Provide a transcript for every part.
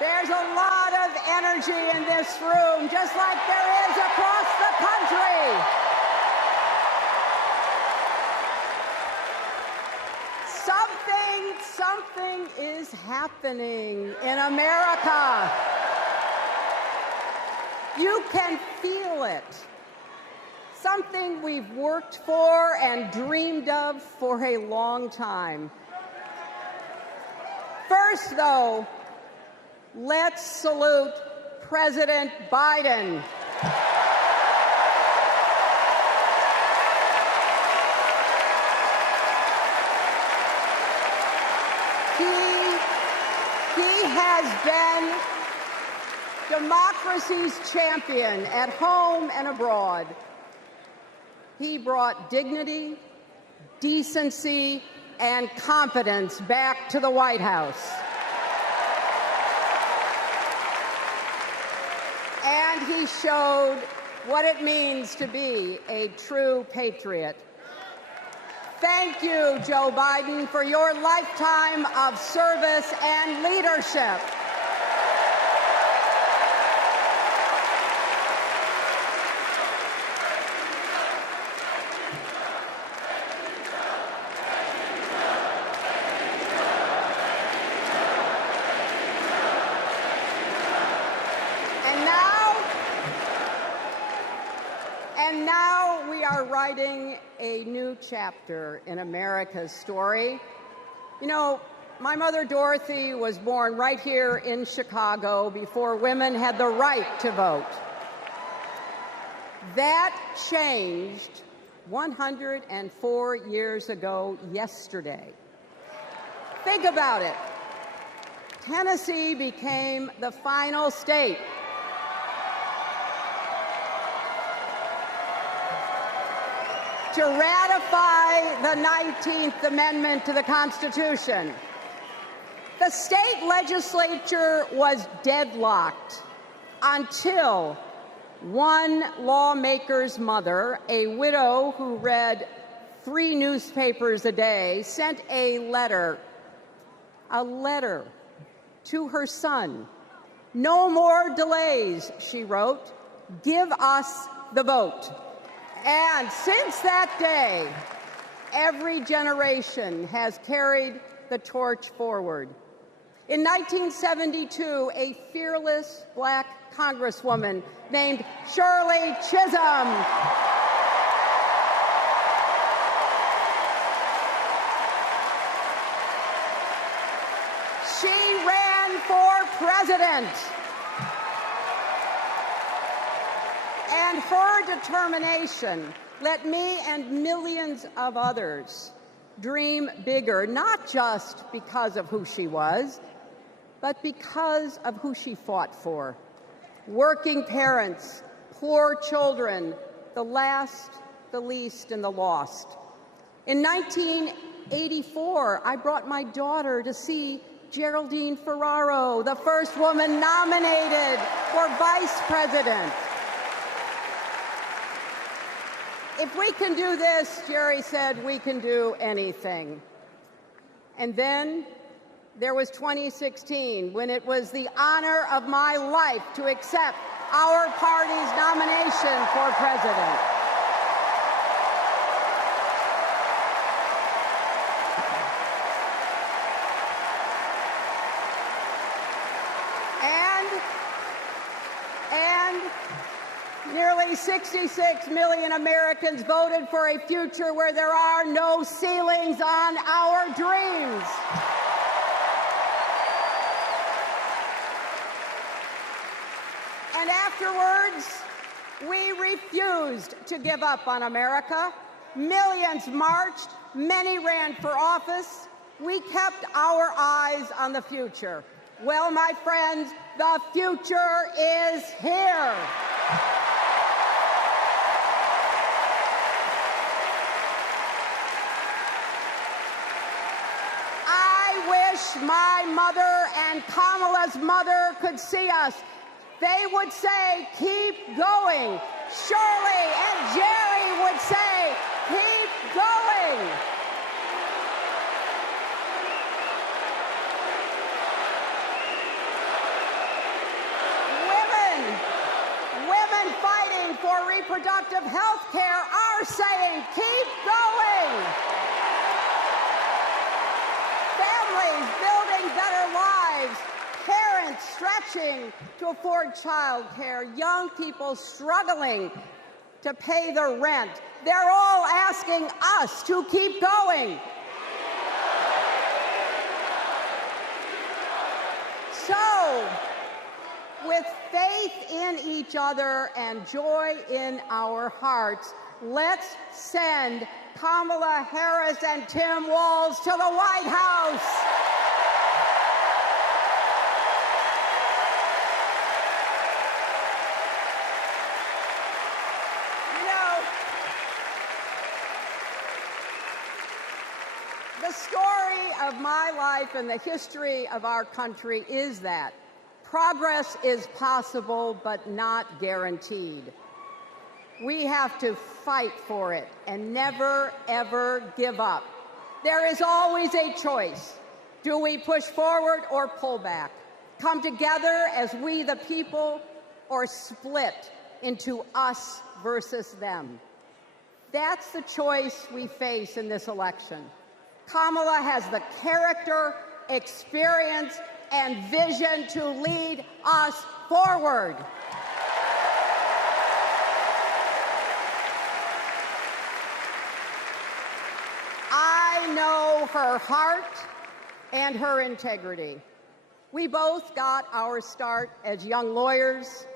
There's a lot of energy in this room, just like there is across the country. Something is happening in America. You can feel it. Something we've worked for and dreamed of for a long time. First, though, let's salute President Biden. He has been democracy's champion at home and abroad. He brought dignity, decency, and competence back to the White House. And he showed what it means to be a true patriot. Thank you, Joe Biden, for your lifetime of service and leadership. And now we are writing a new chapter in America's story. You know, my mother Dorothy was born right here in Chicago before women had the right to vote. That changed 104 years ago yesterday. Think about it. Tennessee became the final state to ratify the 19th Amendment to the Constitution. The state legislature was deadlocked until one lawmaker's mother, a widow who read 3 newspapers a day, sent a letter to her son. "No more delays," she wrote. "Give us the vote." And since that day, every generation has carried the torch forward. In 1972, a fearless black congresswoman named Shirley Chisholm she ran for president. And her determination let me and millions of others dream bigger, not just because of who she was, but because of who she fought for. Working parents, poor children, the last, the least, and the lost. In 1984, I brought my daughter to see Geraldine Ferraro, the first woman nominated for vice president. If we can do this, Jerry said, we can do anything. And then there was 2016, when it was the honor of my life to accept our party's nomination for president. And nearly 66 million Americans voted for a future where there are no ceilings on our dreams. And afterwards, we refused to give up on America. Millions marched, many ran for office. We kept our eyes on the future. Well, my friends, the future is here. I wish my mother and Kamala's mother could see us. They would say, keep going. Shirley and Jerry would say, keep going. reproductive health care are saying, keep going. Families building better lives, parents stretching to afford child care, young people struggling to pay their rent. They're all asking us to keep going. So, with faith in each other and joy in our hearts, let's send Kamala Harris and Tim Walz to the White House. The story of my life and the history of our country is that progress is possible but not guaranteed. We have to fight for it and never, ever give up. There is always a choice. Do we push forward or pull back? Come together as we the people, or split into us versus them? That's the choice we face in this election. Kamala has the character, experience, and vision to lead us forward. I know her heart and her integrity. We both got our start as young lawyers,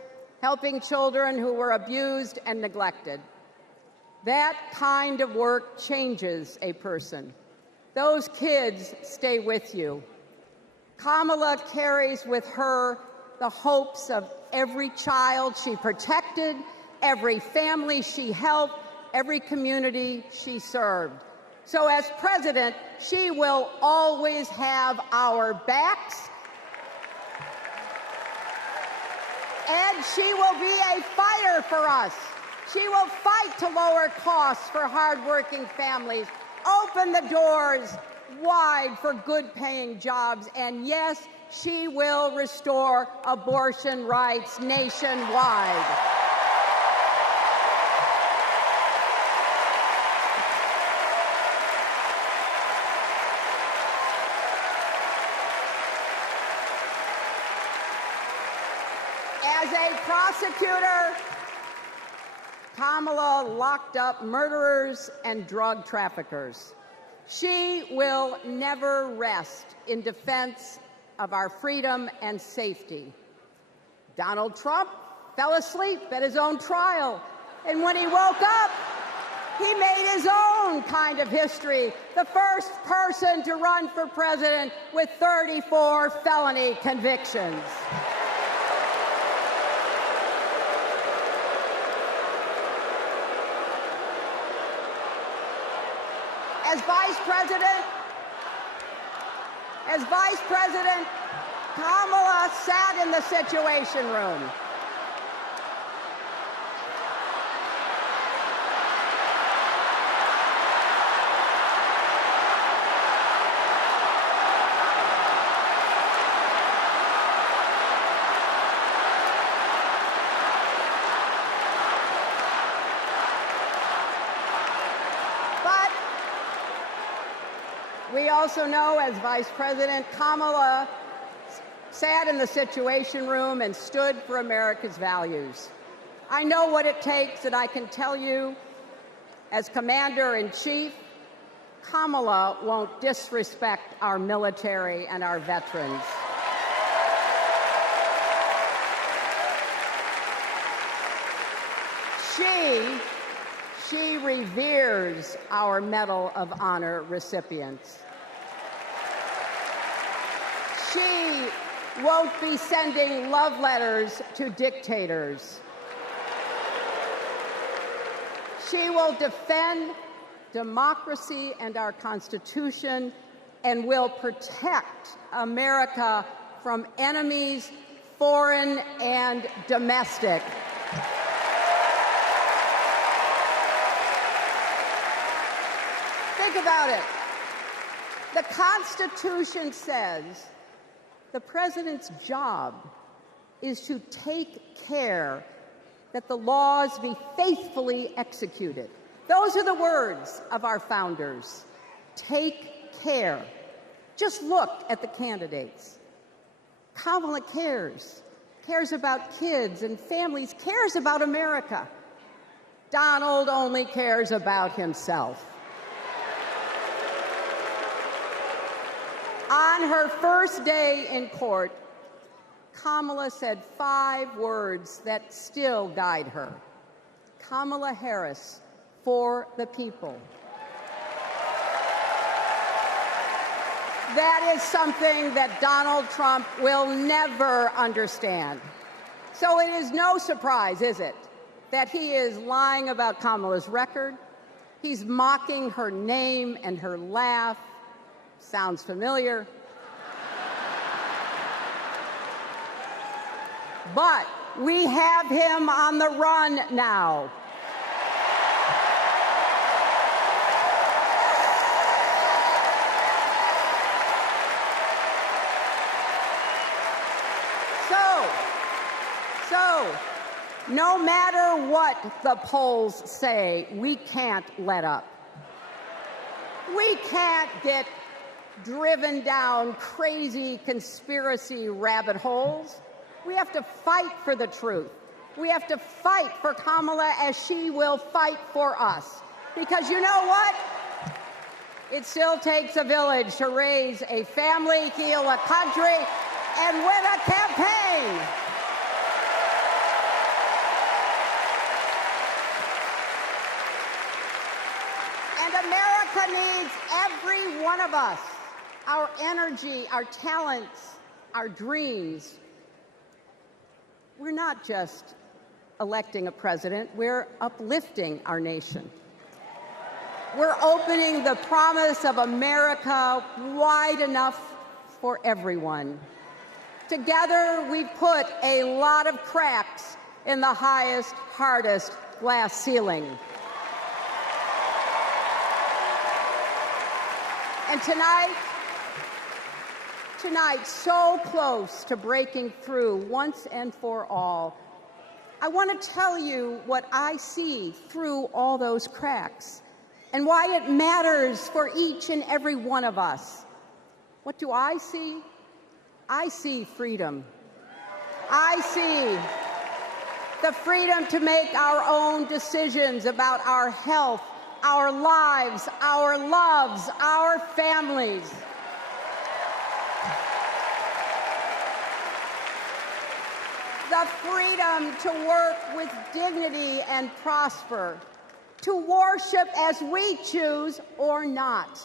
helping children who were abused and neglected. That kind of work changes a person. Those kids stay with you. Kamala carries with her the hopes of every child she protected, every family she helped, every community she served. So as president, she will always have our backs, and she will be a fighter for us. She will fight to lower costs for hardworking families, open the doors wide for good-paying jobs, and yes, she will restore abortion rights nationwide. As a prosecutor, Kamala locked up murderers and drug traffickers. She will never rest in defense of our freedom and safety. Donald Trump fell asleep at his own trial, and when he woke up, he made his own kind of history, the first person to run for president with 34 felony convictions. As Vice President, Kamala sat in the Situation Room. We also know, as Vice President, Kamala sat in the Situation Room and stood for America's values. I know what it takes, and I can tell you, as Commander-in-Chief, Kamala won't disrespect our military and our veterans. She reveres our Medal of Honor recipients. She won't be sending love letters to dictators. She will defend democracy and our Constitution and will protect America from enemies, foreign and domestic. Think about it. The Constitution says the president's job is to take care that the laws be faithfully executed. Those are the words of our founders. Take care. Just look at the candidates. Kamala cares about kids and families, cares about America. Donald only cares about himself. On her first day in court, Kamala said 5 words that still guide her. Kamala Harris, for the people. That is something that Donald Trump will never understand. So it is no surprise, is it, that he is lying about Kamala's record. He's mocking her name and her laugh. Sounds familiar. But we have him on the run now. So, no matter what the polls say, we can't let up. We can't get driven down crazy conspiracy rabbit holes. We have to fight for the truth. We have to fight for Kamala as she will fight for us. Because you know what? It still takes a village to raise a family, heal a country, and win a campaign. And America needs every one of us, our energy, our talents, our dreams. We're not just electing a president, we're uplifting our nation. We're opening the promise of America wide enough for everyone. Together, we put a lot of cracks in the highest, hardest glass ceiling. And tonight, so close to breaking through once and for all, I want to tell you what I see through all those cracks and why it matters for each and every one of us. What do I see? I see freedom. I see the freedom to make our own decisions about our health, our lives, our loves, our families. The freedom to work with dignity and prosper, to worship as we choose or not,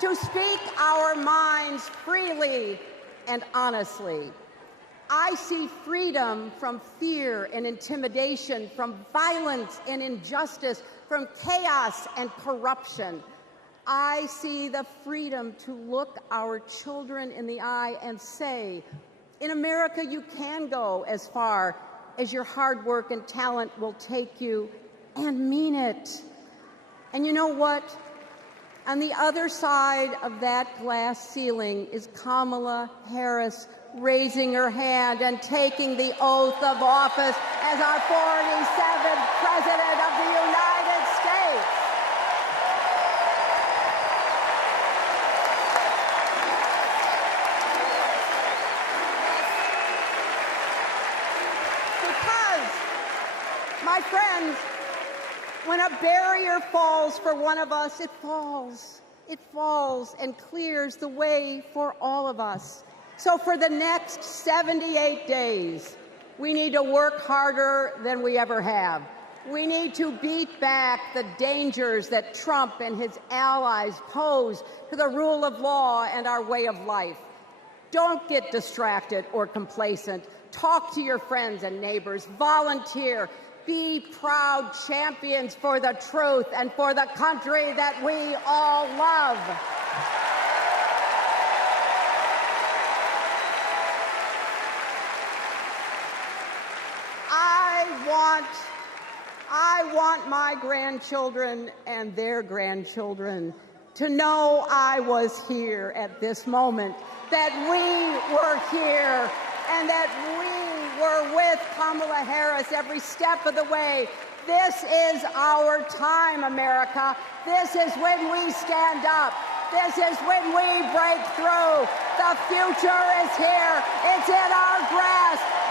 to speak our minds freely and honestly. I see freedom from fear and intimidation, from violence and injustice, from chaos and corruption. I see the freedom to look our children in the eye and say, in America, you can go as far as your hard work and talent will take you, and mean it. And you know what? On the other side of that glass ceiling is Kamala Harris raising her hand and taking the oath of office as our 47th President of the United States. Because, my friends, when a barrier falls for one of us, it falls. It falls and clears the way for all of us. So for the next 78 days, we need to work harder than we ever have. We need to beat back the dangers that Trump and his allies pose to the rule of law and our way of life. Don't get distracted or complacent. Talk to your friends and neighbors. Volunteer. Be proud champions for the truth and for the country that we all love. I want my grandchildren and their grandchildren to know I was here at this moment, that we were here, and that we we're with Kamala Harris every step of the way. This is our time, America. This is when we stand up. This is when we break through. The future is here. It's in our grasp.